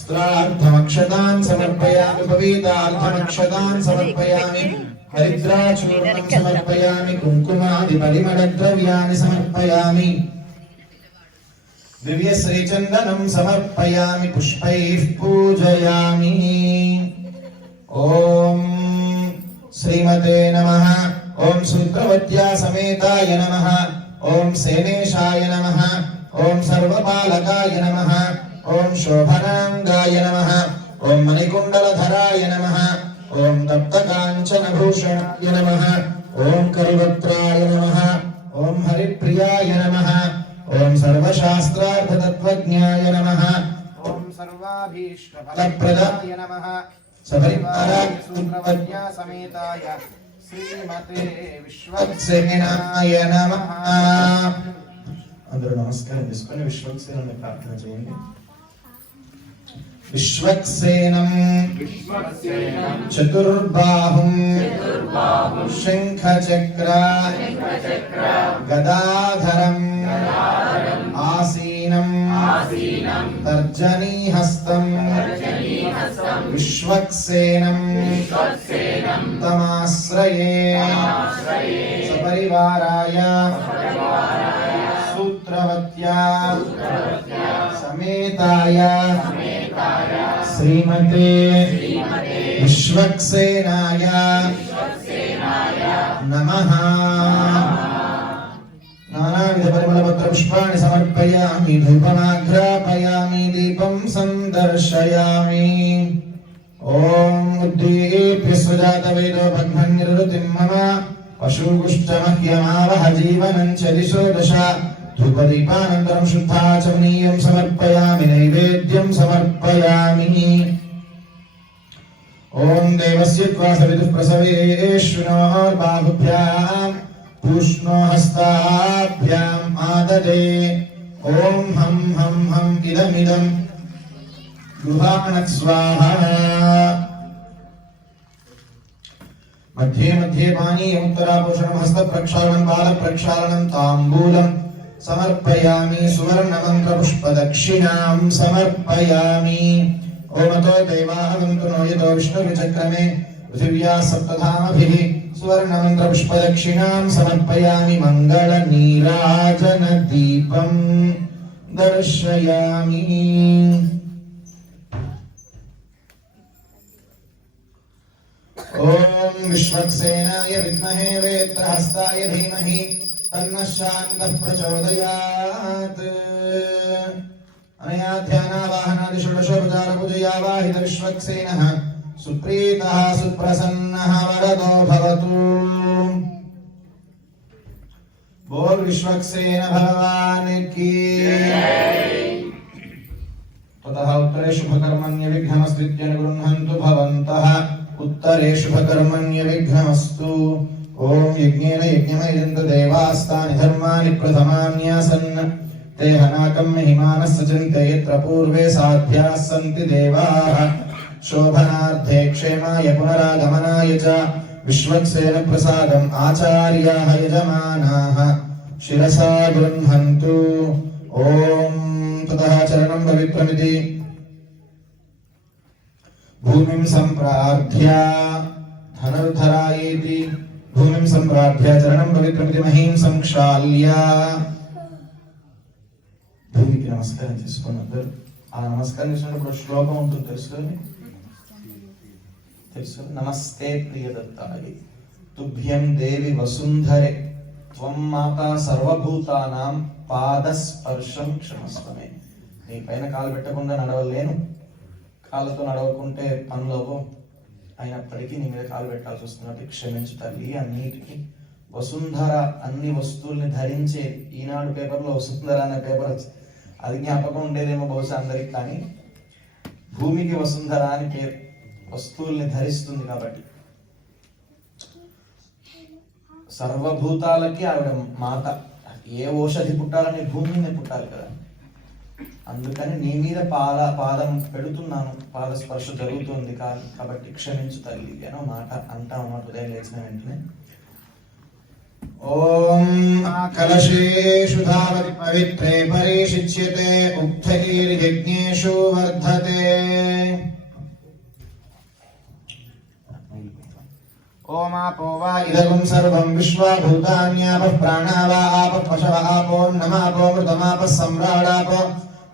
स्त्रार्थमक्षतान् समर्पयामि पवित्रार्थमक्षतान् समर्पयामि हरिद्राचूर्णं समर्पयामि कुङ्कुमादिपरिमलद्रव्याणि समर्पयामि दिव्यश्रीचन्दनं समर्पयामि पुष्पैः पूजयामि ॐ श्रीमते नमः ॐ सूत्रवत्या समेताय नमः ॐ सेनेशाय नमः ॐ सर्वपालकाय नमः ॐ शोभनांगाय नमः ॐ मणिकुण्डलधराय नमः ॐ तप्तकाञ्चनभूषणाय नमः ॐ करुवक्त्राय नमः ॐ हरिप्रियाय नमः ॐ सर्वशास्त्रार्थतत्त्वज्ञाय नमः ॐ सर्वाभीष्टफलप्रदाय नमः सपरिवाराय समेताय श्रीमते विश्वक्सेनाय नमः। అందరూ నమస్కారం చేసుకొని విశ్వక్సేనుని ప్రార్థన చేయండి. విశ్వక్సేనం చతుర్బాహుం శంఖచక్ర గదాధరం ఆసీనం తర్జనీహస్తం విశ్వక్సేనం తమాశ్రయే సపరివారాయ सूत्रवत्या समेताय श्रीमते विश्वक्सेनाय नमः। नानाविध परिमलपत्र पुष्पाणि समर्पयामि धूपमाघ्रापयामि दीपं सन्दर्शयामि ॐ उद्दीप्य स्वजातवेदो भग्ननिर्वृतिं मम पशुगुष्टमह्यमावह जीवनं च दिशो दश धूपदीपानन्तरं शुद्धाचमनीयं समर्पयामि नैवेद्यं समर्पयामि ॐ देवस्य त्वा सवितुः प्रसवेश्विनोर्बाहुभ्यां पूष्णो हस्ताभ्याम् आददे ॐ हं हं हं इदमिदं गृहाणः स्वाहा मध्ये मध्ये पानीयम् उत्तरापोषणं हस्तप्रक्षालनं बालप्रक्षालनं ताम्बूलं समर्पयामि सुवर्णमन्त्रपुष्पदक्षिणां समर्पयामि ओमतो देवावन्तु नो यतो विष्णुविचक्रमे पृथिव्या सप्तधामभिः सुवर्णमन्त्रपुष्पदक्षिणां समर्पयामि मङ्गलनीराजनदीपं दर्शयामि ॐ विश्वक्सेनाय विद्महे वेत्रहस्ताय धीमहि तन्नः शान्तः प्रचोदयात् अनया ध्यानावाहनादिषोडशोपचारपूजया वाहित विश्वक्सेनः सुप्रीतः सुप्रसन्नः वरदो भवतु। बोल विश्वक्सेन भगवान की। ततः उत्तरे शुभकर्मण्य विघ्नमस्त्वित्यनुगृह्णन्तु भवन्तः उत्तरे शुभकर्मण्य विघ्नमस्तु। ॐ यज्ञेन यज्ञमयजन्त देवास्तानि धर्माणि प्रथमान्यासन् ते हनाकं महिमानः सचन्ते यत्र पूर्वे साध्याः सन्ति देवाः शोभनार्थे क्षेमाय पुनरागमनाय च विश्वक्सेन प्रसादम् आचार्याः यजमानाः शिरसा गृह्णन्तु। ॐ ततः चरणं पवित्रमिति भूमिं सम्प्रार्थ्य धनुर्धरायेति भूमिं सम्प्रार्थ्य चरणं पवित्रमिति महीं संक्षाल्य భూమికి నమస్కారం చేసుకున్నప్పుడు ఆ నమస్కారం చేసినప్పుడు శ్లోకం ఉంటుంది తెలుసు నమస్తే ప్రియదత్తాయి తుభ్యం దేవి వసుంధరే త్వం మాతా సర్వభూతానాం పాదస్పర్శం క్షమస్వమే. నీ పైన కాలు పెట్టకుండా నడవలేను, కాళ్ళతో నడవకుంటే పనులవు, అయినప్పటికీ నీ మీద కాలు పెట్టాల్సి వస్తున్నట్టు క్షమించు తల్లి. అన్నిటికీ వసుంధర అన్ని వస్తువుల్ని ధరించే ఈనాడు పేపర్లో వసుంధర అనే పేపర్ వచ్చింది, అది జ్ఞాపకం ఉండేదేమో బహుశా అందరికి. కానీ భూమికి వసుంధర అని పేరు, వస్తువుల్ని ధరిస్తుంది కాబట్టి. సర్వభూతాలకి ఆవిడ మాత. ఏ ఔషధి పుట్టాలని భూమిని పుట్టాలి కదా, అందుకని నీ మీద పాదం పెడుతున్నాను, పాద స్పర్శ జరుగుతుంది కాబట్టి క్షమించు తల్లి అనో మాట అంటా ఉన్నట్టు ఉదయం లేచిన వెంటనే ఓం కలశేషు ధావతి పవిత్రే పరిశిచ్యతే ఉక్తైర్యజ్ఞేషు వర్ధతే. ఓమాపో వా ఇదం సర్వం విశ్వభూతాన్యాపః ప్రాణా వా ఆపః పశవ ఆపోన్నమాపో మృతమాపః సమ్రాడాపో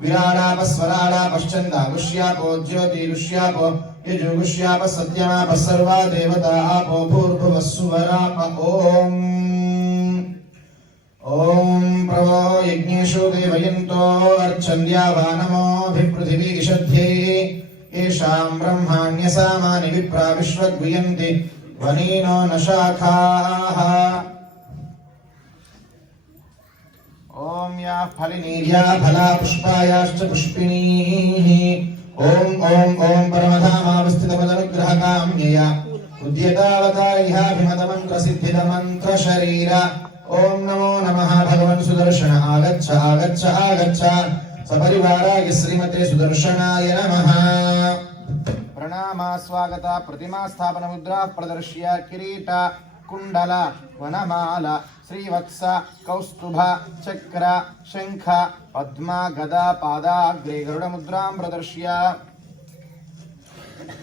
విరాడాపః స్వరాడాపశ్చందాగుష్యాపో జ్యోతిగుష్యాపో యజుగుష్యాపః సత్యమాపః సర్వా దేవతా ఆపో భూర్భువః సువరాప. ఓం ఓం ప్రవో యజ్ఞేషు దేవయంతో అర్చంద్యా వా నమోభిపృథివీ ఇషధ్యై ఏషాం బ్రహ్మాణ్యసామాని విప్రా విశ్వద్గుయంతి వనీనో న శాఖాః. ఓం యా ఫలినీర్యా ఫలా పుష్పాయాశ్చ పుష్పిణీః. ఓం ఓం ఓం పరమధామావస్థితమదనుగ్రహకామ్యయా ఉద్యతావతారిహాభిమతమంత్రసిద్ధితమంత్రశరీర. ఓం నమో నమః భగవన్ సుదర్శన ఆగచ్చ ఆగచ్చ ఆగచ్చ. సపరివారాయ శ్రీమతే సుదర్శనాయ నమః. ప్రణామా స్వాగత ప్రతిమా స్థాపన ముద్రా ప్రదర్శ్య కిరీట కుండల వనమాల శ్రీవత్స కౌస్తుభ చక్ర శంఖ పద్మ గదా పాదాగ్రే గరుడ ముద్రాం ప్రదర్శ్య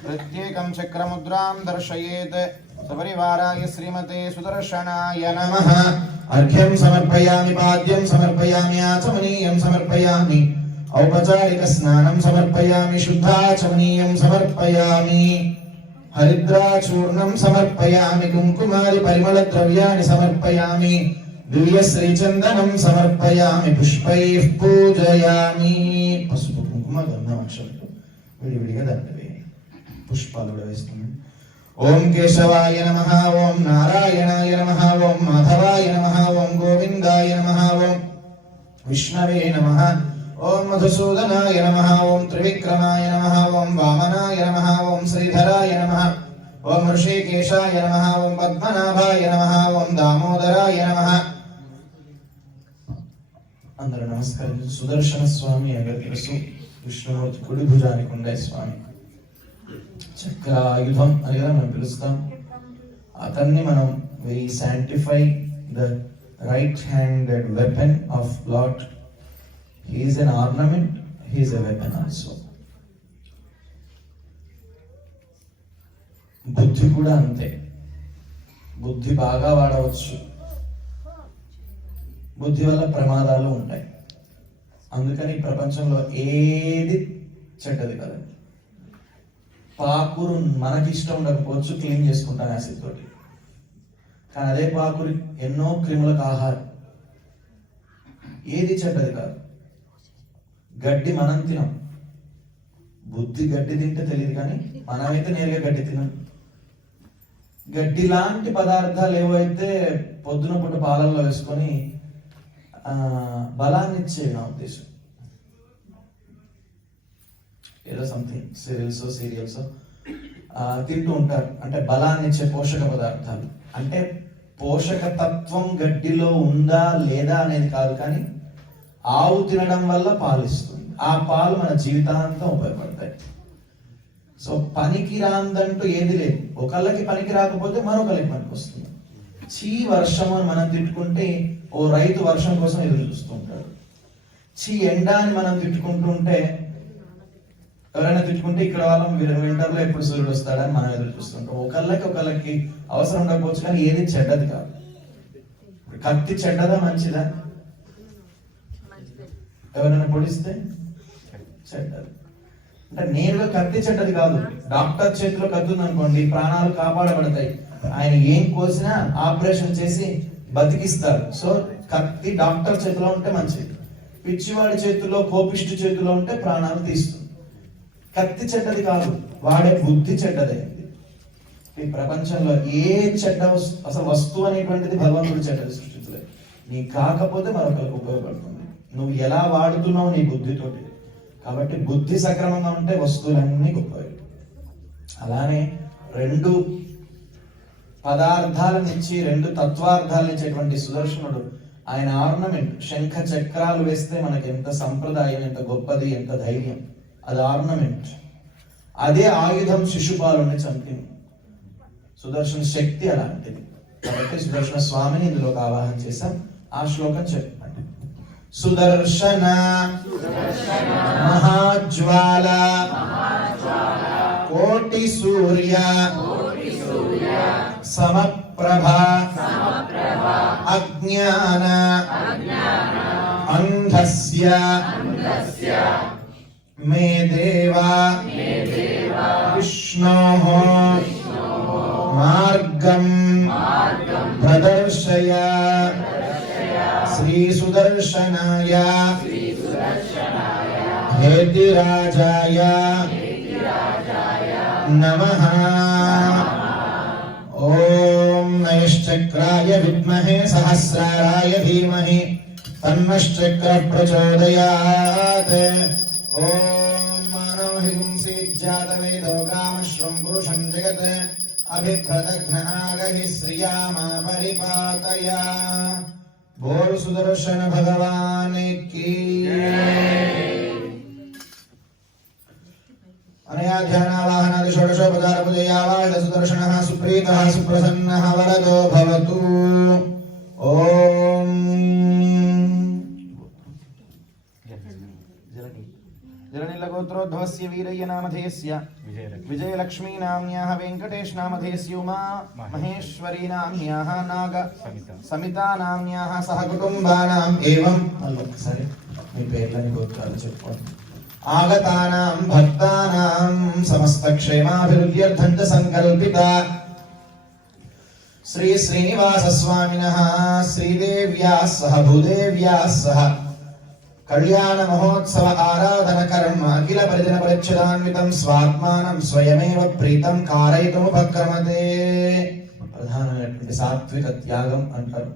ప్రత్యేకం చక్రముద్రాం దర్శయేత్. సపరివారాయ శ్రీమతే సుదర్శనాయ నమః. అర్ఘ్యం సమర్పయామి పాద్యం సమర్పయామి ఆచమనీయం సమర్పయామి ఔపచారిక స్నానం సమర్పయామి శుద్ధాచమనీయం సమర్పయామి హరిద్రాచూర్ణం సమర్పయామి కుంకుమాది పరిమళ ద్రవ్యాన్ని సమర్పయామి దివ్య శ్రీచందనం సమర్పయామి పుష్పైః పూజయామి. పసుపు కుంకుమ గంధం అక్షతలు విడివిడిగా దండవే పుష్పాలు కూడా వేస్తున్నాం. ఓం కేశవాయ నమః ఓం నారాయణాయ నమః ఓం మాధవాయ నమః ఓం గోవిందాయ నమః ఓం విష్ణవే నమః ఓం మధుసూదనాయ నమః ఓం త్రివిక్రమాయ నమః ఓం వామనాయ నమః ఓం శ్రీధరాయ నమః ఓం ఋషికేశాయ నమః ఓం పద్మనాభాయ నమః ఓం దామోదరాయ నమః. అందరూ నమస్కరించి సుదర్శన స్వామి ఎవరికి తెలుసు? విష్ణుమూర్తి కుడి భుజానికి ఉండే స్వామి. చక్రాయుధం అని కదా మనం పిలుస్తాం. అతన్ని మనం we sanctify the right handed weapon of lord. He is an ornament, he is a weapon also. బుద్ధి కూడా అంతే. బుద్ధి బాగా వాడవచ్చు, బుద్ధి వల్ల ప్రమాదాలు ఉంటాయి. అందుకని ప్రపంచంలో ఏది చెడ్డది కాదు. పాకురు మనకి ఇష్టం ఉండకపోవచ్చు, క్లీన్ చేసుకుంటాం యాసిడ్ తోటి. కానీ అదే పాకురు ఎన్నో క్రిములకు ఆహారం. ఏది చెడ్డది కాదు. గడ్డి మనం తినం, బుద్ధి గడ్డి తింటే తెలియదు, కానీ మనమైతే నేరుగా గడ్డి తినం. గడ్డి లాంటి పదార్థాలు ఏవైతే పొద్దున పూట పాలల్లో వేసుకొని బలాన్ని ఇచ్చేవి నా ఉద్దేశం. ఏదో సంథింగ్ సీరియల్స్ తింటూ ఉంటారు. అంటే బలాన్ని ఇచ్చే పోషక పదార్థాలు. అంటే పోషక తత్వం గడ్డిలో ఉందా లేదా అనేది కాదు, కానీ ఆవు తినడం వల్ల పాలు ఇస్తుంది. ఆ పాలు మన జీవితాంతం ఉపయోగపడతాయి. సో పనికి రాందంటూ ఏది లేదు. ఒకళ్ళకి పనికి రాకపోతే మరొకరికి పనికి వస్తుంది. వర్షం అని మనం తిట్టుకుంటే ఓ రైతు వర్షం కోసం ఎదురు చూస్తూ ఉంటాడు. ఎండ అని మనం తిట్టుకుంటుంటే, ఎవరైనా తిట్టుకుంటే ఇక్కడ వాళ్ళం వింటర్లో ఎప్పుడు సూర్యుడు వస్తాడని మనం ఎదురు చూస్తుంటాం. ఒకళ్ళకి అవసరం ఉండకపోవచ్చు, కానీ ఏది చెడ్డది కాదు. కత్తి చెడ్డదా మంచిదా? ఎవరైనా పొడిస్తే చెడ్డది. అంటే నేరుగా కత్తి చెడ్డది కాదు. డాక్టర్ చేతిలో కత్తి ఉందనుకోండి, ప్రాణాలు కాపాడబడతాయి. ఆయన ఏం కోసినా ఆపరేషన్ చేసి బతికిస్తారు. సో కత్తి డాక్టర్ చేతిలో ఉంటే మంచిది. పిచ్చివాడి చేతిలో, కోపిష్టి చేతిలో ఉంటే ప్రాణాలు తీస్తుంది. కత్తి చెడ్డది కాదు, వాడే బుద్ధి చెడ్డదైంది. ఈ ప్రపంచంలో ఏ చెడ్డ అసలు వస్తువు అనేటువంటిది భగవంతుడు చెడ్డది సృష్టించలేదు. నీ కాకపోతే మరొకరికి ఉపయోగపడుతుంది. నువ్వు ఎలా వాడుతున్నావు నీ బుద్ధితోటి. కాబట్టి బుద్ధి సక్రమంగా ఉంటే వస్తువులన్నీ గొప్పవి. అలానే రెండు పదార్థాలనిచ్చి, రెండు తత్వార్థాలను ఇచ్చేటువంటి సుదర్శనుడు ఆయన ఆర్నమెంట్. శంఖ చక్రాలు వేస్తే మనకి ఎంత సంప్రదాయం, ఎంత గొప్పది, ఎంత ధైర్యం. అది ఆర్నమెంట్. అదే ఆయుధం శిశుపాలుని చంపింది. సుదర్శన శక్తి అలాంటిది. కాబట్టి సుదర్శన స్వామిని ఇందులోకి ఆవాహన చేశాం. ఆ శ్లోకం చెప్పండి. సుదర్శన మహాజ్వాల కోటి సూర్య సమప్రభ అజ్ఞాన అంధస్య మే దేవా విష్ణోః మార్గం ప్రదర్శయ. శ్రీ సుదర్శనాయ హేతిరాజాయ నమః. ఓం నయశ్చక్రాయ విద్మహే సహస్రారాయ ధీమహి తన్నశ్చక్రః ప్రచోదయాత్. ఓం మానవహింసీజ్జాతవేదో కామశ్వం పురుషం జగత్ అభిప్రదఘ్న ఆగహి శ్రియామా పరిపాతయ. బోల్ సుదర్శన భగవాన్ కీ. అనయా ధ్యానావాహనాది షోడశోపచార పూజయావాహ సుదర్శనః సుప్రీతః సుప్రసన్నః వరదో భవతు. ఓం జలనిలగోత్రోద్భవస్య వీరయ్య నామధేయస్య విజయలక్ష్మీ నామ్యాః వెంకటేశ్ నామధేయస్య ఉమా మహేశ్వరీ నామ్యాః నాగ సమితా నామ్యాః సహ కుటుంబానాం ఏవం. ఒకసారి మీ పేర్లని గోత్రాలు చెప్పుకోండి. ఆగతానాం భక్తానాం సమస్త క్షేమాభివృద్ధ్యర్థం చ సంకల్పిత శ్రీ శ్రీనివాస స్వామినః శ్రీదేవ్యాః సహ భూదేవ్యాః సహ కళ్యాణ మహోత్సవ ఆరాధన కర్మ అఖిల పరిజన పరిచ్ఛదాన్వితం స్వాత్మానం స్వయమేవ ప్రీతం కారయితుముపక్రమతే. ప్రధానమైనటువంటి సాత్విక త్యాగం అంటారు.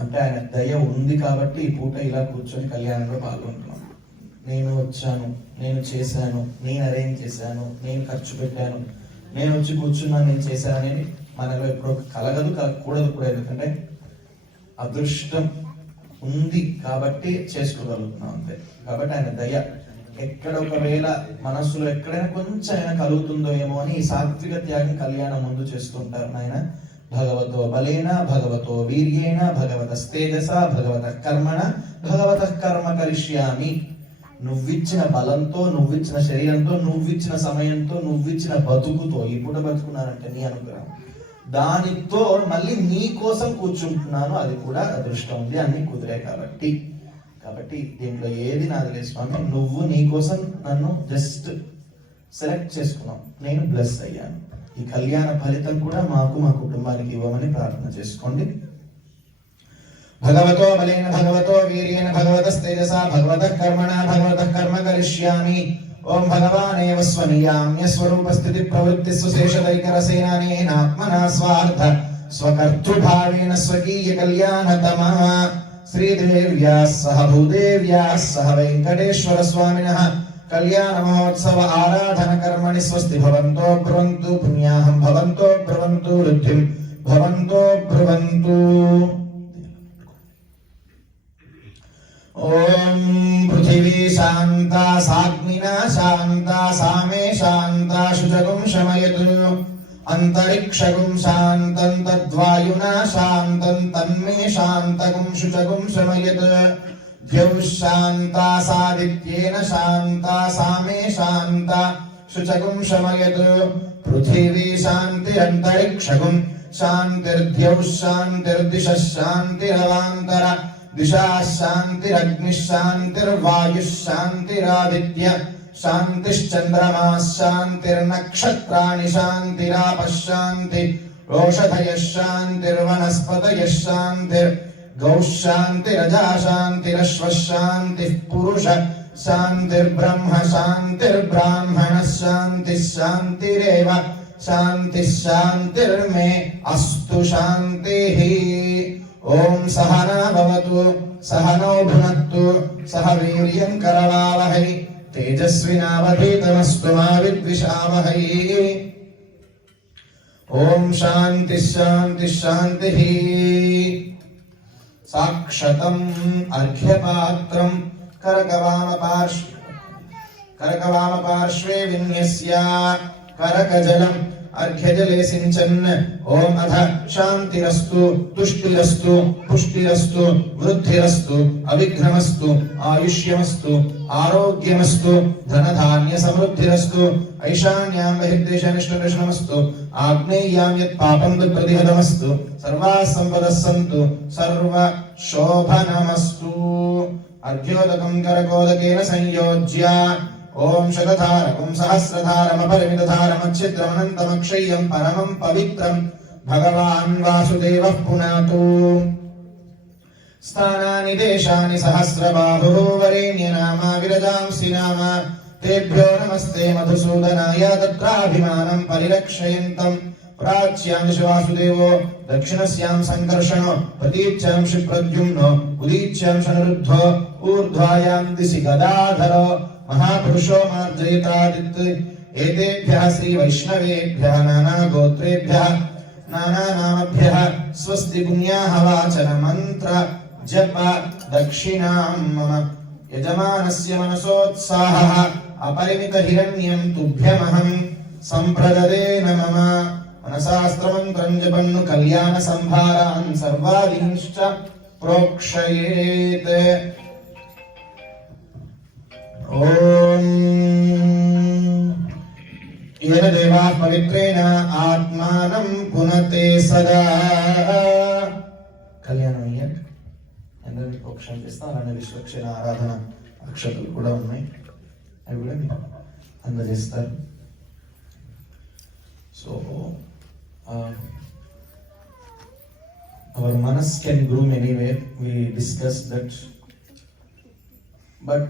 అంటే ఆయన దయ ఉంది కాబట్టి ఈ పూట ఇలా కూర్చొని కళ్యాణంలో పాల్గొంటున్నాను. నేను వచ్చాను, నేను చేశాను, నేను అరేంజ్ చేశాను, నేను ఖర్చు పెట్టాను, నేను వచ్చి కూర్చున్నాను, నేను చేశాను అనేది మనలో ఎప్పుడో కలగదు, కలగకూడదు కూడా. ఎందుకంటే అదృష్టం ఉంది కాబట్టి చేసుకోగలుగుతున్నాం అంతే. కాబట్టి ఆయన దయ ఎక్కడ ఒకవేళ మనస్సులో ఎక్కడైనా కొంచెం అయినా కలుగుతుందో ఏమో అని ఈ సాత్విక త్యాగం కళ్యాణం ముందు చేస్తుంటారు. ఆయన భగవతో బలేన భగవతో వీర్యేణ భగవతస్తేజస భగవతః కర్మణ భగవతః కర్మ కరిష్యామి. నువ్విచ్చిన బలంతో, నువ్విచ్చిన శరీరంతో, నువ్విచ్చిన సమయంతో, నువ్విచ్చిన బతుకుతో ఈ పూట బతుకున్నారంటే నీ అనుగ్రహం, దానితో మళ్ళీ నీ కోసం కూర్చుంటున్నాను. అది కూడా అదృష్టం ఉంది, అన్ని కుదిరే కాబట్టి దీంట్లో ఏది నాది లేదు స్వామి. నువ్వు నీ కోసం నన్ను జస్ట్ సెలెక్ట్ చేసుకున్నావు, నేను బ్లెస్ అయ్యాను. ఈ కళ్యాణ ఫలితం కూడా మాకు, మా కుటుంబానికి ఇవ్వమని ప్రార్థన చేసుకోండి. భగవతో బలేన భగవతో వీర్యేణ భగవతస్తేజస భగవతః కర్మణ భగవతః కర్మ కరిష్యామి. ఓం భగవానేవ స్వనీయామ్య స్వరూపస్థితి ప్రవృత్తి సుశేషదైకరసేనానేనాత్మనా స్వార్థ స్వకర్తృభావేన స్వకీయ కళ్యాణతమః శ్రీదేవ్యాః సహ భూదేవ్యాః సహ వెంకటేశ్వర స్వామినః కళ్యాణ మహోత్సవ ఆరాధన కర్మణి స్వస్తి భవంతో బ్రువంతు పుణ్యాహం భవంతో బ్రువంతు వృద్ధిం భవంతో బ్రువంతు. ఓం పృథివీ శాంతా సాగ్నినా శాంతా సామే శాంతా శుచగుం శమయతు అంతరిక్షగుం శాంతం తద్వాయునా శాంతం తన్మే శాంతగుం శుచగుం శమయతు. ద్యౌః శాంతా సాదిత్యేన శాంతా సామే శాంతా శుచగుం శమయతు. పృథివీ శాంతిరంతరిక్షగుం శాంతిర్ద్యౌః శాంతిర్దిశః శాంతిరవాంతర దిశా శాంతిరగ్నిః శాంతిర్వాయుః శాంతిరాదిత్య శాంతిశ్చంద్రమాః శాంతిర్నక్షత్రాణి శాంతిరాపః శాంతి ఓషధయః శాంతిర్వనస్పతయః శాంతిర్గౌః శాంతిరజా శాంతిరశ్వః శాంతిః పురుషः శాంతిర్బ్రహ్మ శాంతిర్బ్రాహ్మణः శాంతిः శాంతిరేవ శాంతిः శాంతిర్మే అస్తు శాంతిః. ఓం సహనా భవతు సహనౌ భునత్తు సహ వీర్యం కరవావహై తేజస్వినావధీతమస్తు మా విద్విషావహై. ఓం శాంతి శాంతి శాంతి. సాక్షతం అర్ఘ్యపాత్రం కరకవామ పార్శ్వే విన్యస్య కరకజలం अर्घ्यजले सिञ्चन् ओम अथ शान्तिरस्तु तुष्टिरस्तु पुष्टिरस्तु वृद्धिरस्तु अविघ्नमस्तु आयुष्यमस्तु आरोग्यमस्तु धनधान्य समृद्धिरस्तु ऐशान्यां बहिर्देशानिष्टनिष्णमस्तु आग्नेय्यां यत् पापं तत् प्रतिहतमस्तु सर्वाः सम्पदः सन्तु सर्व शोभनमस्तु अर्घ्योदकं करकोदकेन संयोज्य ओम शतधारकं सहस्रधारमपरिमितधारमच्छिद्रमनन्तमक्षय्यं परमं पवित्रं भगवान् वासुदेवः पुनातु स्थानानि देशानि सहस्रबाहुः वरेण्यनामा विरजांसि नाम तेभ्यो नमस्ते मधुसूदनाय तत्राभिमानं परिरक्षयन्तं प्राच्यां वासुदेवो दक्षिणस्यां संकर्षणो प्रतीच्यां प्रद्युम्नो उदीच्यां शनरुद्धो ऊर्ध्वायां दिशि गदाधरो महापुरुषो मार्जयितादित् एतेभ्यः श्री वैष्णवेभ्यः नाना गोत्रेभ्यः नाना नामभ्यः स्वस्ति पुण्याः वाचन मंत्र जप दक्षिणां मम यजमानस्य मनसोत्साहः अपरिमित हिरण्यं तुभ्यमहं संप्रददे मम मनसास्त्रमन्त्रं जपन्नु कल्याण संभारान् सर्वादींश्च प्रोक्षयेत् ओम येन देवाः पवित्रेण आत्मानं पुनते सदा కళ్యాణమయ్య అందరికీ ప్రోక్షణ చేస్తాం. అలానే విశ్వక్షేణ ఆరాధన అక్షతలు కూడా ఉన్నాయి, అవి కూడా మీరు అందజేస్తారు. So our manas can groom anywhere, we discussed that, but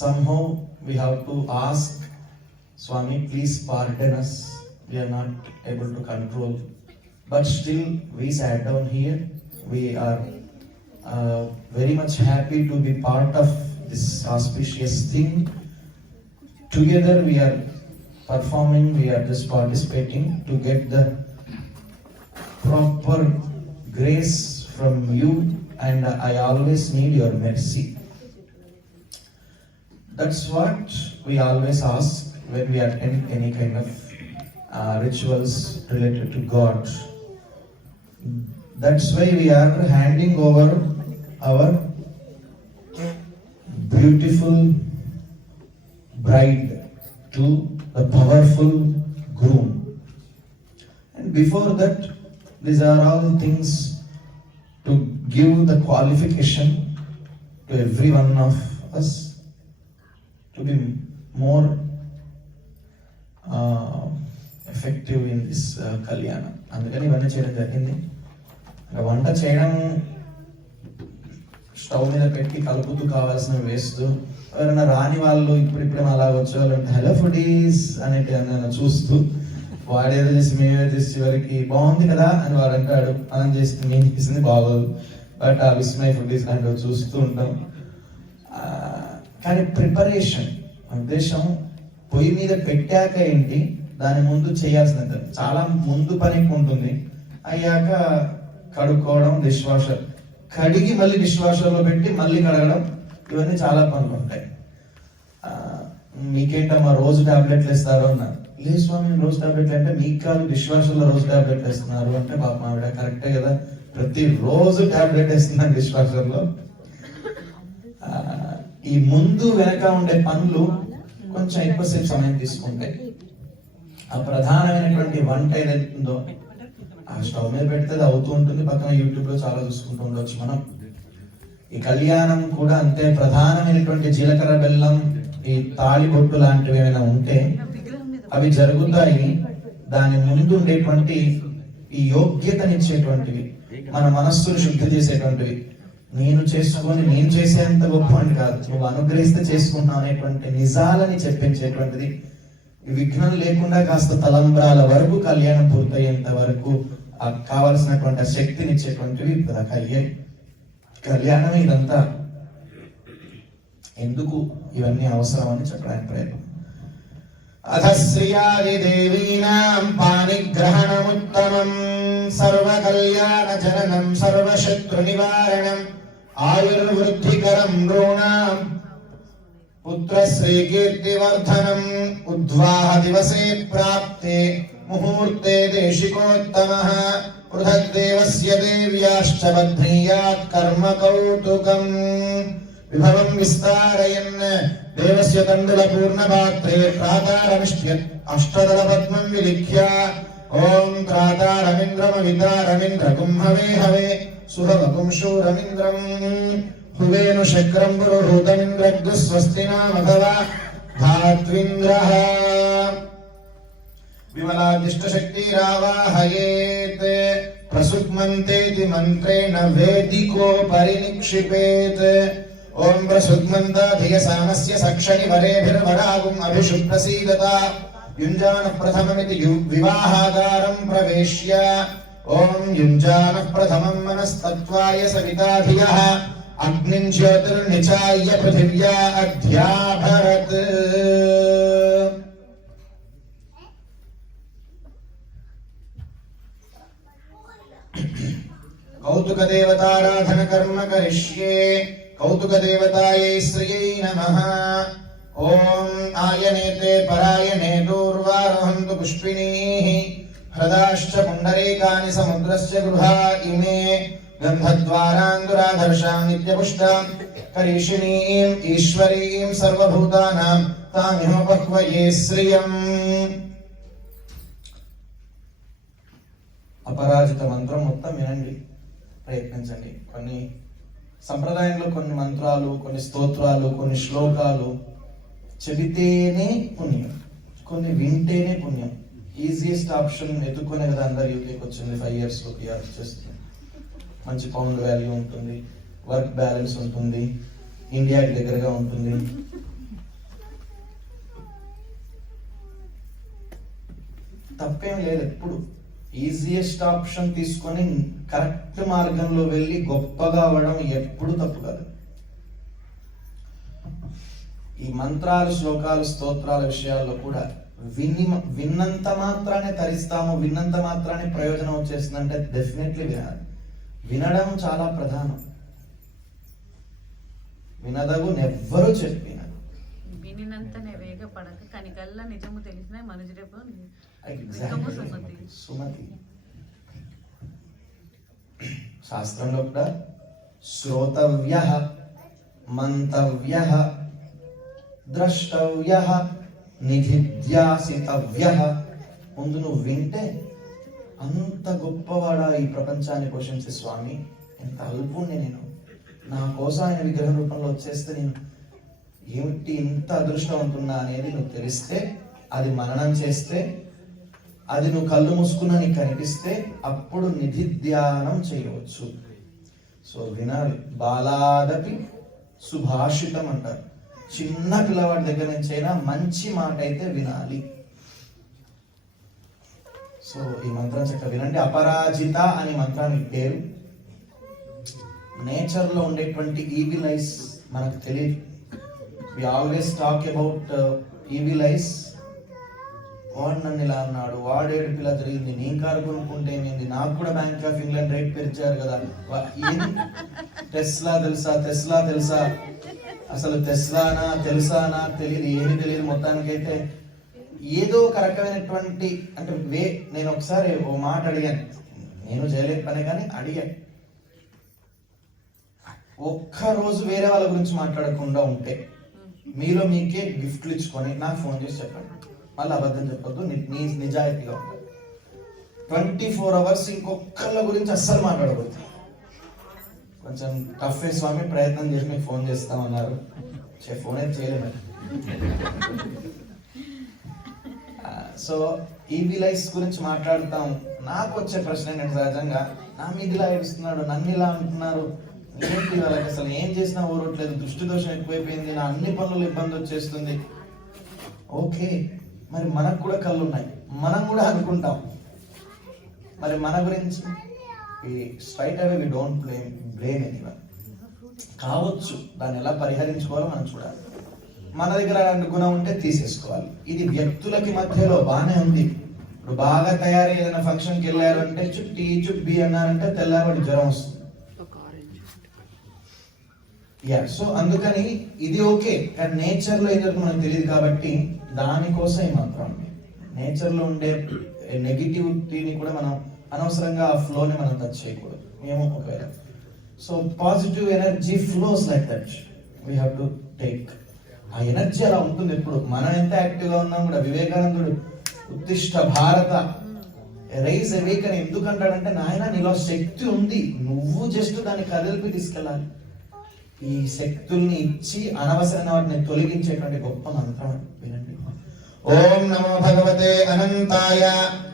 somehow we have to ask Swami, please pardon us, we are not able to control, but still we sat down here, we are very much happy to be part of this auspicious thing. Together we are performing, we are just participating to get the proper grace from you, and I always need your mercy. That's what we always ask when we attend any kind of rituals related to God. That's why we are handing over our beautiful bride to the powerful groom. And before that, these are all things to give the qualification to every one of us to be more effective in this kalyana. అందుకని ఇవన్నీ చేయడం జరిగింది. వంట చేయడం stove మీద పెట్టి కలుపుతూ కావాల్సినవి వేస్తూ, ఎవరైనా రాని వాళ్ళు ఇప్పుడిప్పుడే అలా వచ్చేవాళ్ళు అంటే హలో ఫుడీస్ అనేటి చూస్తూ వాడేదో చేసి మేమేదో చేసి చివరికి బాగుంది కదా అని వాడు అంటాడు, మనం చేసి మేము చేసింది బాగోదు, బట్ ఆ విస్మయ ఫుడీస్ లాంటివి చూస్తూ ఉంటాం. కానీ ప్రిపరేషన్ ఉద్దేశం పొయ్యి మీద పెట్టాక ఏంటి, దాని ముందు చేయాల్సినంత చాలా ముందు పని ఉంటుంది. అయ్యాక కడుక్కోవడం, డిష్ వాషర్ కడిగి మళ్ళీ డిష్ వాషర్లో పెట్టి మళ్ళీ కడగడం, ఇవన్నీ చాలా పనులు ఉంటాయి. మీకేంటమ్మా రోజు టాబ్లెట్లు ఇస్తారు అన్నారు. లేదు స్వామి రోజు టాబ్లెట్లు అంటే మీకు కాదు, డిష్ వాషర్లో రోజు టాబ్లెట్లు ఇస్తున్నారు అంటే పాప ఆవిడ కరెక్టే కదా, ప్రతి రోజు టాబ్లెట్ వేస్తున్నాను డిష్ వాషర్లో. ఈ ముందు వెనక ఉండే పనులు కొంచెం ఎక్కువసేపు సమయం తీసుకుంటాయి. ఆ ప్రధానమైనటువంటి వంట ఏదైతుందో ఆ స్టవ్ మీద పెడితే అది అవుతూ ఉంటుంది, పక్కన యూట్యూబ్ లో చాలా చూసుకుంటూ ఉండొచ్చు మనం. ఈ కళ్యాణం కూడా అంతే, ప్రధానమైనటువంటి జీలకర్ర బెల్లం, ఈ తాళి బొట్టు లాంటివి ఏమైనా ఉంటే అవి జరుగుతాయి. దాని ముందు ఉండేటువంటి ఈ యోగ్యతనిచ్చేటువంటివి, మన మనస్సును శుద్ధి చేసేటువంటివి. నేను చేసుకొని నేను చేసేంత గొప్ప అని కాదు, నువ్వు అనుగ్రహిస్తే చేసుకుంటున్నావు అనేటువంటి నిజాలని చెప్పించేటువంటిది. ఈ విఘ్నం లేకుండా కాస్త తలంబ్రాల వరకు కళ్యాణం పూర్తయ్యేంత వరకు కావలసినటువంటి శక్తిని ఇచ్చేటువంటివి ఇప్పుడు అయ్యాయి. కళ్యాణం ఇదంతా ఎందుకు, ఇవన్నీ అవసరం అని చెప్పడానికి ప్రయత్నం. అధశ్రియాది దేవీనాం పాణిగ్రహణముత్తమం సర్వ కళ్యాణ జననం సర్వశత్రు నివారణం ఆయుర్వృద్ధికరం నృణాం పుత్రశ్రీ కీర్తివర్ధనం ఉద్వాహ దివసే ప్రాప్తే ముహూర్తే దేశికోత్తమః పృథగ్దేవస్య దేవ్యాశ్చ బధ్నీయాత్ కర్మ కౌతుకం విభవం విస్తారయన్ దేవస్య తండుల పూర్ణపాత్రే త్రాతారమిష్ట్యత్ అష్టదళపద్మం విలిఖ్య ఓం త్రాతారమింద్రమవితారమింద్ర కుంభవే హవే సుభవకుం శూరమింద్రం హువేను శక్రం పురుహూతమింద్రగ్గు స్వస్తి నామధవ ధాత్వింద్రః విమలాదిష్టశక్తిరావాహయేత్ ప్రసుగ్మంతేతి మంత్రేణ వేదికో పరినిక్షిపేత్ ఓం ప్రసుగ్మంతాధియ సామస్య సక్షని వరేభిర్వరాగుం అభిషుప్రసీదత యుంజానః ప్రథమమితి వివాహాగారం ప్రవేశ్య ఓం యుంజానః ప్రథమం మనస్తత్వాయ సవితాధియః అగ్నిం జ్యోతిర్నిచాయ్య పృథివ్యా అధ్యాభరత్ కౌతుక దేవతారాధన కర్మ కరిష్యే కౌతుక దేవతాయై శ్రియై నమః ఓం ఆయనేతే పరాయణే దూర్వారోహంతు పుష్పిణీః హ్రదాశ్చ పుండరీకాని సముద్రస్య గృహా ఇమే గంధద్వారాంగురాధర్షాం నిత్యపుష్టాం కరిషిణీం ఈశ్వరీం సర్వభూతానాం తామిహోపహ్వయే శ్రియం. అపరాజిత మంత్రం మొత్తం వినండి, ప్రయత్నించండి. కొన్ని సంప్రదాయంలో కొన్ని మంత్రాలు, కొన్ని స్తోత్రాలు, కొన్ని శ్లోకాలు చెబితేనే పుణ్యం, కొన్ని వింటేనే పుణ్యం. ఈజియెస్ట్ ఆప్షన్ ఎత్తుకునే కదా అందరు యూకేకి వచ్చింది. 5 years PR చేస్తుంది, మంచి పౌండ్ వాల్యూ ఉంటుంది, వర్క్ బ్యాలెన్స్ ఉంటుంది, ఇండియాకి దగ్గరగా ఉంటుంది. తప్పేం లేదు. ఎప్పుడు ఈజియెస్ట్ ఆప్షన్ తీసుకొని కరెక్ట్ మార్గంలో వెళ్ళి గొప్పగా అవ్వడం ఎప్పుడు తప్పు కాదు. ఈ మంత్రాలు, శ్లోకాలు, స్తోత్రాల విషయాల్లో కూడా విన్నంత మాత్రానే తరిస్తాము, విన్నంత మాత్రానే ప్రయోజనం వచ్చేస్తుందంటే డెఫినెట్లీ వినాలి. వినడం చాలా ప్రధానం. వినదగు నెవ్వరూ చెప్పిన వినినంతనే వేగపడక కనికల్లా నిజము తెలిసిన మనుషులకు సుమతి. శాస్త్రంలో కూడా శ్రోతవ్యః, మంతవ్యః, ద్రష్టవ్యః, నిధిధ్యాసితవ్యః. ముందు నువ్వు వింటే అంత గొప్పవాడా ఈ ప్రపంచాన్ని పోషించే స్వామి, ఎంత అల్పుణ్ణి నేను, నా కోసం ఆయన విగ్రహ రూపంలో వచ్చేస్తే నేను ఏమిటి ఇంత అదృష్టవంతున్నా అనేది నువ్వు తెలిస్తే, అది మననం చేస్తే, అది నువ్వు కళ్ళు మూసుకున్నా నీకు కనిపిస్తే అప్పుడు నిధిధ్యానం చేయవచ్చు. సో వినాలి. బాలాదపి సుభాషితం అంటారు. చిన్న పిల్లవాడి దగ్గర నుంచి అయినా మంచి మాట అయితే వినాలి. సో ఈ మంత్రం చక్కగా వినండి. అపరాజిత అనే మంత్రానికి పేరు. నేచర్ లో ఉండేటువంటి ఈవిల్ ఐస్ మనకు తెలియదు. We always talk about evil eyes. వాడు నన్ను ఇలా అన్నాడు, వాడు ఏడుపు ఇలా జరిగింది, నీ కారు కొనుక్కుంటే ఏమైంది, నాకు కూడా బ్యాంక్ ఆఫ్ ఇంగ్లాండ్ రేట్ పెంచారు కదా, టెస్లా తెలుసా, టెస్లా తెలుసా, అసలు టెస్లానా తెలుసానా తెలియదు, ఏమి తెలియదు. మొత్తానికైతే ఏదో ఒక రకమైనటువంటి అంటే నేను ఒకసారి ఓ మాట అడిగాను, నేను చేయలేని పనే కానీ అడిగాను. ఒక్కరోజు వేరే వాళ్ళ గురించి మాట్లాడకుండా ఉంటే మీలో మీకే గిఫ్ట్లు ఇచ్చుకొని నాకు ఫోన్ చేసి చెప్పండి. మళ్ళీ అబద్ధం చెప్పొద్దు, నిజాయితీగా ఉండాలి. 24 hours ఇంకొకళ్ళ గురించి అస్సలు మాట్లాడకూడదు. కొంచెం టఫ్ స్వామి ప్రయత్నం చేసి మీకు ఫోన్ చేస్తామన్నారు, ఫోన్ అయితే చేయలేదు. సో ఈవిల్ ఐస్ గురించి మాట్లాడతాం. నాకు వచ్చే ప్రశ్న ఏంటంటే, సహజంగా నా మీద ఇలా ఏడుస్తున్నాడు, నన్ను ఇలా అంటున్నారు, ఏంటి వాళ్ళకి అసలు ఏం చేసినా ఊరట్లేదు, దృష్టి దోషం ఎక్కువైపోయింది, నా అన్ని పనులు ఇబ్బంది వచ్చేస్తుంది. ఓకే, మరి మనకు కూడా కళ్ళు ఉన్నాయి, మనం కూడా అనుకుంటాం. మరి మన గురించి straight away we don't blame anyone. కావచ్చు, దాన్ని ఎలా పరిహరించుకోవాలో మనం చూడాలి. మన దగ్గర అలాంటి గుణం ఉంటే తీసేసుకోవాలి. ఇది వ్యక్తులకి మధ్యలో బాగానే ఉంది. ఇప్పుడు బాగా తయారై ఏదైనా ఫంక్షన్కి వెళ్ళారు అంటే చుబ్బి అన్నారంటే తెల్లారి జ్వరం వస్తుంది. సో అందుకని ఇది ఓకే, కానీ నేచర్ లో ఏదో మనకు తెలియదు కాబట్టి దానికోసం ఈ మంత్రం. నేచర్లో ఉండే నెగిటివిటీని కూడా మనం అనవసరంగా ఆ ఫ్లోని మనం టచ్ చేయకూడదు మేము ఒకవేళ. So positive energy flows like that we have to take. ఆ ఎనర్జీ అలా ఉంటుంది ఎప్పుడు. మనం ఎంత యాక్టివ్గా ఉన్నాం కూడా. వివేకానందుడు ఉత్తిష్ట భారత రైజ్ అవేక్ అని ఎందుకు అంటాడంటే, నాయన నీలో శక్తి ఉంది, నువ్వు జస్ట్ దాన్ని కదిలిపి తీసుకెళ్ళాలి. ఈ శక్తుల్ని ఇచ్చి అనవసరమైన వాటిని తొలగించేటువంటి గొప్ప మంత్రం వినండి. ఓం నమో భగవతే అనంతాయ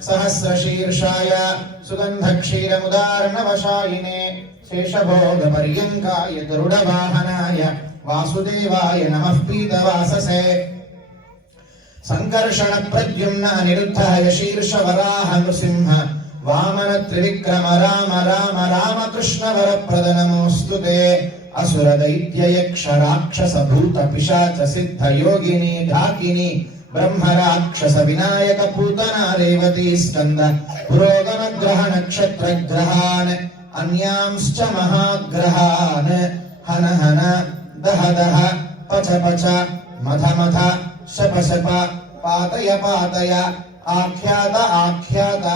సహస్రశీర్షాయ సుగంధ క్షీరముదార్ణవశాయినే శేషభోగ పర్యంకాయ గరుడ వాహనాయ వాసుదేవాయ నమః పీతవాససే సంకర్షణ ప్రద్యుమ్న అనిరుద్ధయ శీర్ష వరాహ నృసింహ వామన త్రివిక్రమ రామ రామ రామకృష్ణ వరప్రద నమోస్తుతే అసుర దైత్య యక్ష రాక్షస భూత పిశాచ సిద్ధ యోగిని ఢాకిని బ్రహ్మ రాక్షస వినాయక పూతన రేవతి స్కంద పురోగమ గ్రహ నక్షత్ర గ్రహాన్ అన్యాంశ్చ మహాగ్రహాన్ హన హన దహ దహ పచ పచ మథ మథ శప శప పాతయ పాతయ ఆఖ్యాత ఆఖ్యాత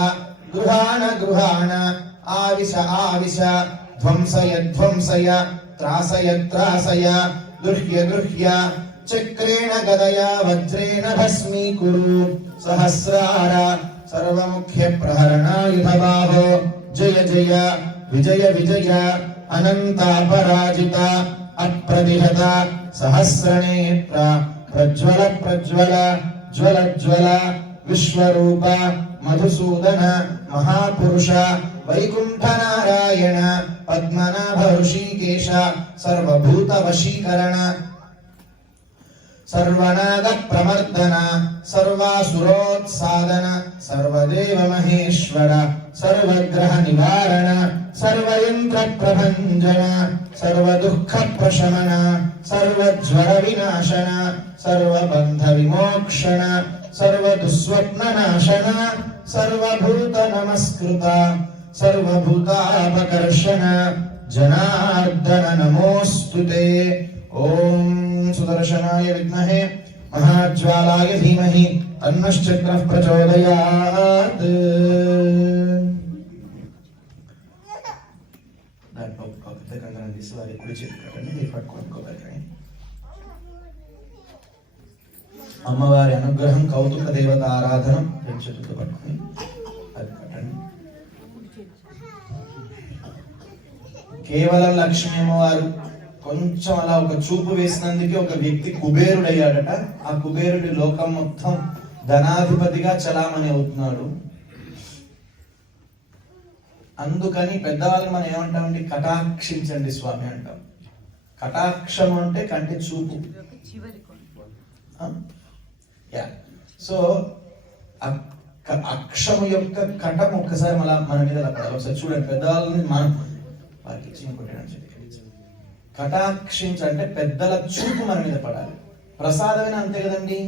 గృహాణ గృహాణ ఆవిశ ఆవిశ ధ్వంసయ ధ్వంసయ త్రాసయ త్రాసయ గృహ్య గృహ్య చక్రేణ గదయా వజ్రేణ భస్మీకురు సహస్రార సర్వముఖ్య ప్రహరణాయుధబాహో జయ జయ విజయ విజయ అనంతాపరాజిత అప్రతిహత సహస్రనేత్ర ప్రజ్వల ప్రజ్వల జ్వల జ్వల విశ్వరూప మధుసూదన మహాపురుష వైకుంఠ నారాయణ పద్మనాభ ఋషికేశ సర్వభూత వశీకరణ సర్వనాద ప్రమర్దన సర్వాసురోత్సాదన సర్వదేవ మహేశ్వర సర్వగ్రహ నివారణ సర్వయంత్ర ప్రభంజన సర్వదుఃఖ ప్రశమన సర్వజ్వర వినాశన సర్వబంధ విమోక్షణ సర్వదుస్వప్న నాశన సర్వభూత నమస్కృత సర్వభూతాపకర్షణ జనార్దన నమోస్తుతే. ఓం సుదర్శనాయ విద్మహే మహాజ్వాలాయ ధీమహి తన్నశ్చక్రః ప్రచోదయాత్. అమ్మవారి అనుగ్రహం కౌతుక దేవత ఆరాధనం చేతులతో పట్టుకుని అది పట్టండి. కేవలం లక్ష్మీ అమ్మవారు కొంచెం అలా ఒక చూపు వేసినందుకే ఒక వ్యక్తి కుబేరుడయ్యాడట. ఆ కుబేరుడి లోకం మొత్తం ధనాధిపతిగా చలామణి అవుతున్నాడు. అందుకని పెద్దవాళ్ళని మనం ఏమంటామండి, కటాక్షించండి స్వామి అంటాం. కటాక్షం అంటే కంటి చూపు. సో అక్షము యొక్క కటం ఒక్కసారి మన మీద పడాలి. ఒకసారి చూడండి పెద్దవాళ్ళని మనం వారికి ఇచ్చిన కొట్టడానికి కటాక్షించంటే పెద్దల చూపు మన మీద పడాలి. ప్రసాదమైన అంతే కదండి.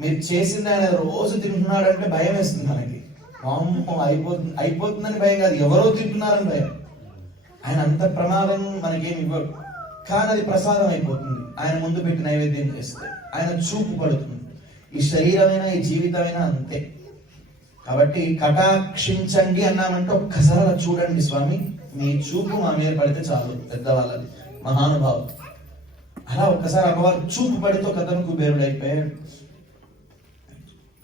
మీరు చేసింది ఆయన రోజు తింటున్నాడంటే భయం వేస్తుంది మనకి. అమ్మో అయిపోతుందని భయం కాదు, ఎవరో తింటున్నారని భయం. ఆయన అంత ప్రమాదం మనకేమి ఇవ్వడు, కానీ అది ప్రసాదం అయిపోతుంది ఆయన ముందు పెట్టి నైవేద్యం చేస్తే. ఆయన చూపు పడుతుంది. ఈ శరీరమైనా ఈ జీవితమైనా అంతే. కాబట్టి కటాక్షించండి అన్నామంటే ఒక్కసారి అలా చూడండి స్వామి, మీ చూపు మా మీద పడితే చాలు. పెద్దవాళ్ళది మహానుభావం. అలా ఒక్కసారి అమ్మవారు చూపు పడితే ఒక అతను కుబేరుడు అయిపోయాడు.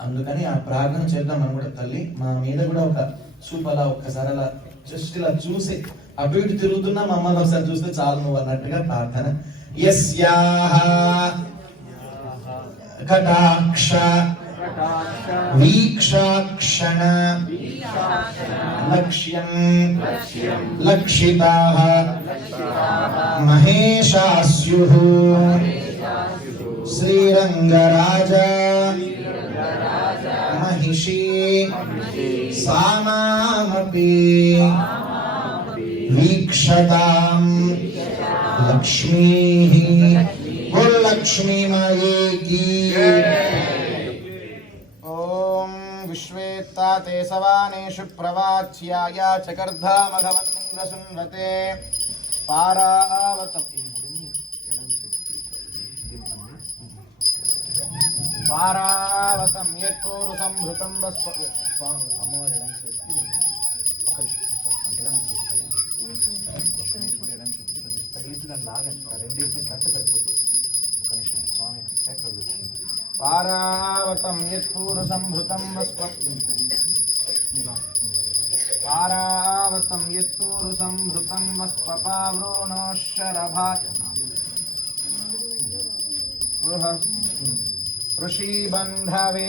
అందుకని ఆ ప్రార్థన చేద్దాం మనం కూడా. తల్లి మా మీద కూడా ఒక చూపు అలా ఒక్కసారి అలా జస్ట్ ఇలా చూసి అటు ఇటు తిరుగుతున్నా మా అమ్మని ఒకసారి చూస్తే చాలు నువ్వు అన్నట్టుగా ప్రార్థన. యస్యాహ కటాక్ష వీక్షాక్షణ లక్ష్యం లక్షితాః మహేశాస్యుః శ్రీరంగరాజ మహిషీ సామామపి వీక్షతాం లక్ష్మీః. బోల్ లక్ష్మీ మాయే కీ. ఓం విశ్వేత్తా తే సవానేషు ప్రవాచ్యాయ చకర్ధామఘవన్నింద్ర సున్వతే పారావతం. పారావతం యత్పూరు సంభృతం అమ్మవారు ఎడం చేసి ఒక ఎడం చేసి ఎడం చేసి కొంచెం తగిలించి దాన్ని లాగండి రెండింటిని కట్ట సరిపోతుంది ఒక నిమిషం స్వామి కట్టే పారావతం యత్పూరు సంభృతం పారావతం యత్పూరు సంభృతం వస్పపావృణోశరభాయ ఋషిబంధవే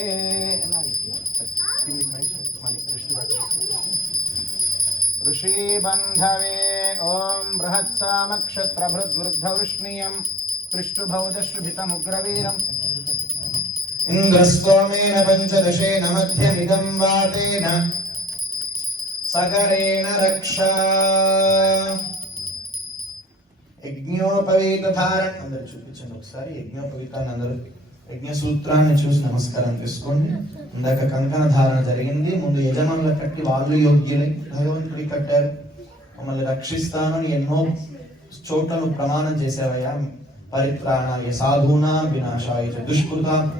ఋషిబంధవే ఓం బృహత్సామక్షత్రభృద్వృద్ధవృష్ణీయం పృష్ఠుభౌజశ్రుభితముగ్రవీరం ఇంద్రస్తోమేన పంచదశేన మధ్యమిదం వాతేన సగరేణ రక్షా యజ్ఞోపవీత ధారణ అందరు చూపించండి ఒకసారి యజ్ఞోపవీతాన్ని అందరూ యజ్ఞ సూత్రాన్ని చూసి నమస్కారం తీసుకోండి. ఇందాక కంకణ ధారణ జరిగింది. ముందు యజమానుల కట్టి వాళ్ళు యోగ్యులై భగవంతుడి కట్టారు. మమ్మల్ని రక్షిస్తానని ఎన్నో చోట్లను ప్రమాణం చేశావయ్యా. పరిత్రాణాయ సాధూనా వినాశాయ దుష్కృతా